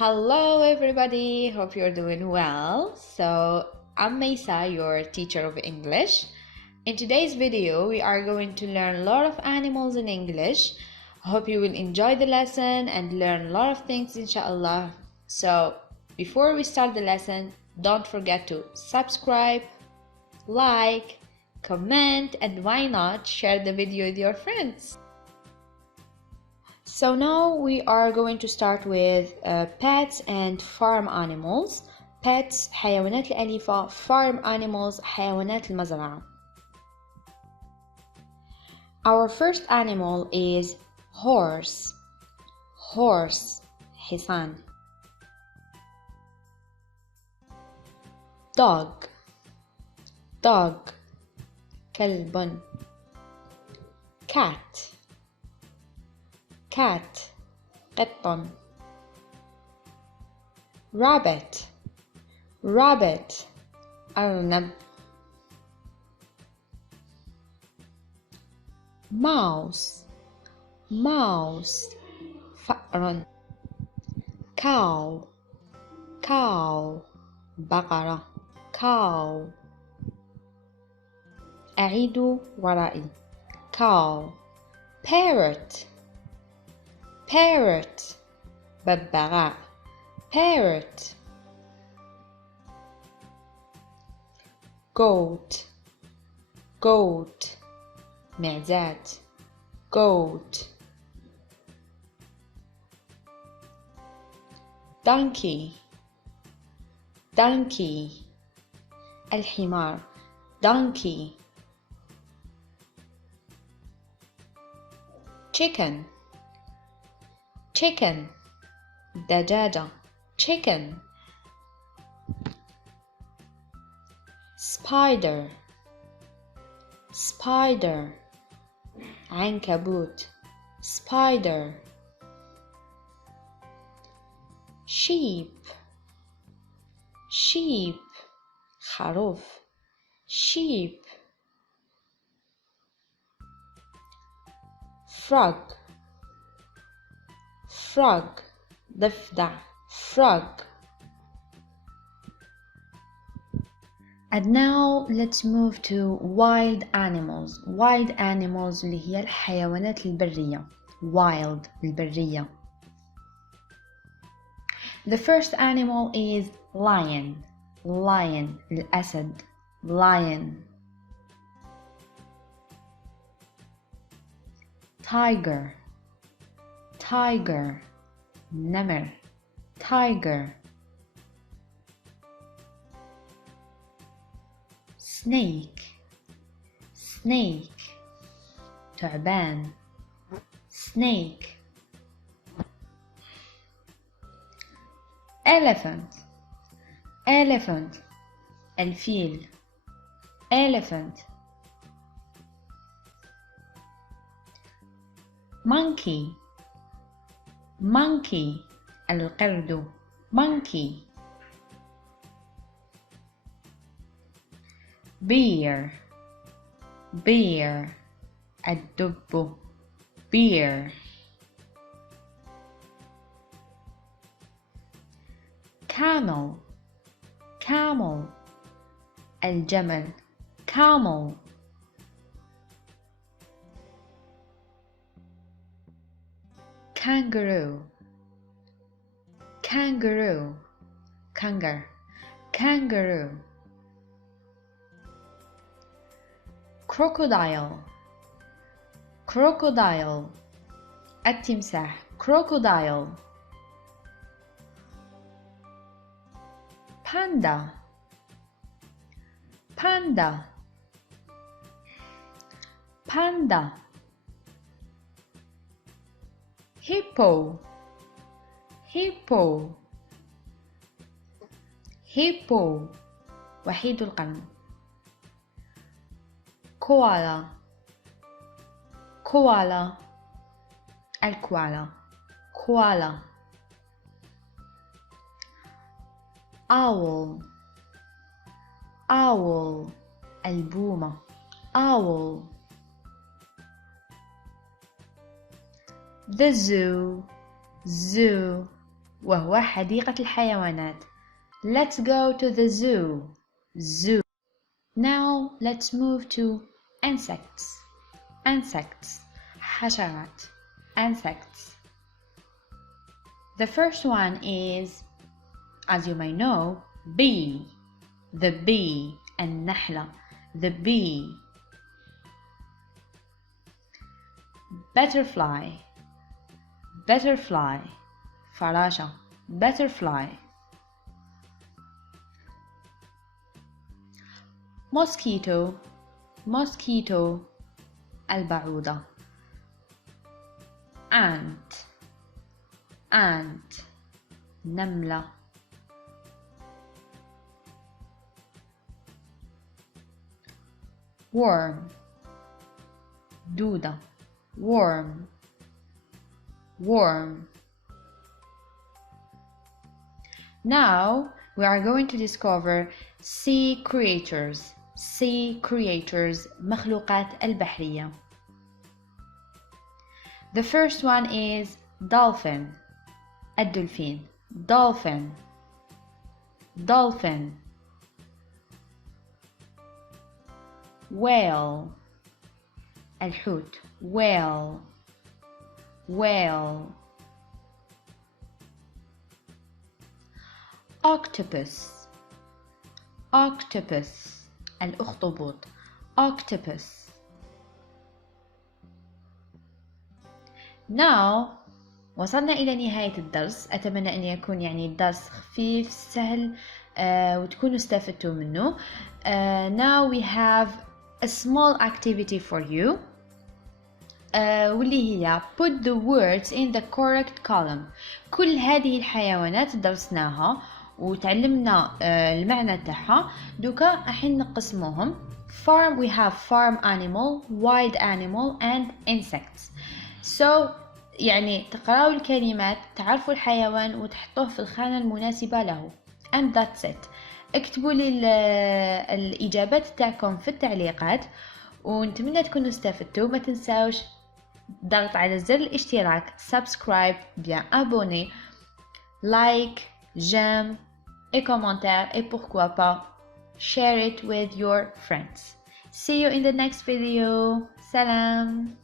Hello everybody, hope you're doing well. So I'm Maysa, your teacher of English. In today's video, we are going to learn a lot of animals in English. Hope you will enjoy the lesson and learn a lot of things, inshallah. So before we start the lesson, don't forget to subscribe, like, comment, and why not share the video with your friends. So now we are going to start with pets and farm animals. Pets حيوانات الأليفة, farm animals حيوانات المزرعة. Our first animal is horse. Horse حصان. Dog. Dog كلب. Cat. Cat قط. Rabbit. Rabbit أرنب. Mouse. Mouse فأر. Cow. Cow بقرة. Cow. أعيد ورائي. Cow. Parrot. Parrot ببغاء. Parrot. Goat. Goat معزات. Goat. Donkey. Donkey الحمار. Donkey. Chicken. Chicken دجاجة. Chicken. Spider. Spider عنكبوت. Spider. Sheep. Sheep خروف. Sheep. Frog. Frog ضفدع. Frog. And now let's move to wild animals. Wild animals اللي هي الحيوانات البرية. Wild البرية. The first animal is lion. Lion الأسد. Lion. Tiger. Tiger نمر. Tiger. Snake. Snake تعبان. Snake. Elephant. Elephant الفيل. Elephant. Monkey. Monkey القرد. Monkey. Bear. Bear الدب. Bear. Camel. Camel الجمل. Camel. Kangaroo. Kangaroo kangar. Kangaroo. Crocodile. Crocodile التمساح. Crocodile. Panda. Panda. Panda. Hippo. Hippo. Hippo وحيد القرن. Koala. Koala الكوالا. Koala. Owl. Owl البومة. Owl. The zoo. Zoo وهو حديقة الحيوانات. Let's go to the zoo. Zoo. Now let's move to insects. Insects. حشرات. Insects. The first one is, as you may know, bee. The bee. النحلة. The bee. Butterfly. Butterfly. فراشة. Butterfly. Mosquito. Mosquito. البعوضة. Ant. Ant. نملة. Worm. دودة. Worm. Worm. Now we are going to discover sea creatures. Sea creatures. مخلوقات البحرية. The first one is dolphin. الدولفين. Dolphin. Dolphin. Whale. الحوت. Whale. Whale. Octopus. Octopus. الأخطبوط. Octopus. Now وصلنا إلى نهاية الدرس. أتمنى أن يكون الدرس خفيف سهل وتكونوا استفدتوا منه. Now we have a small activity for you. واللي هي put the words in the correct column. كل هذه الحيوانات درسناها وتعلمنا المعنى تاعها. دوكا الحين نقسموهم. Farm, we have farm animal, wild animal and insects. So تقراوا الكلمات، تعرفوا الحيوان وتحطوه في الخانة المناسبة له. And that's it. اكتبوا لي الإجابات تاعكم في التعليقات ونتمنى تكونوا استفدتوا. ما تنساوش ضغط على زر الاشتراك، subscribe, bien abonner, like, j'aime et commentaire et pourquoi pas share it with your friends. See you in the next video. Salam.